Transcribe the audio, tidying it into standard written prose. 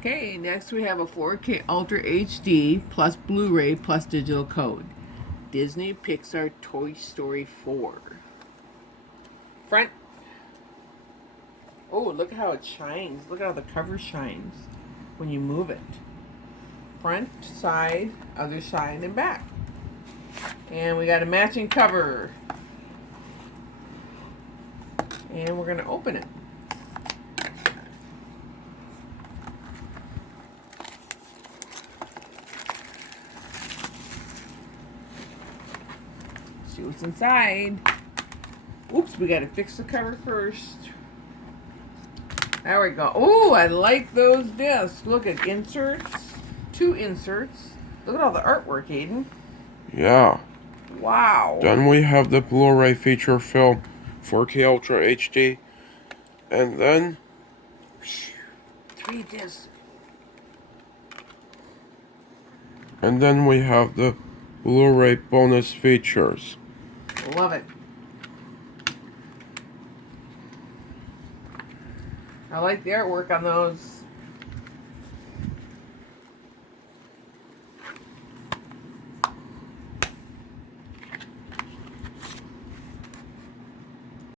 Okay, next we have a 4K Ultra HD plus Blu-ray plus digital code. Disney Pixar Toy Story 4. Front. Oh, look at how it shines. Look at how the cover shines when you move it. Front, side, other side, and back. And we got a matching cover. And we're going to open it. See what's inside. Oops, we got to fix the cover first. There we go. Oh, I like those discs. Look at inserts. 2 inserts. Look at all the artwork, Aiden. Yeah. Wow. Then we have the Blu-ray feature film, 4K Ultra HD. And then 3 discs. And then we have the Blu-ray bonus features. Love it. I like the artwork on those.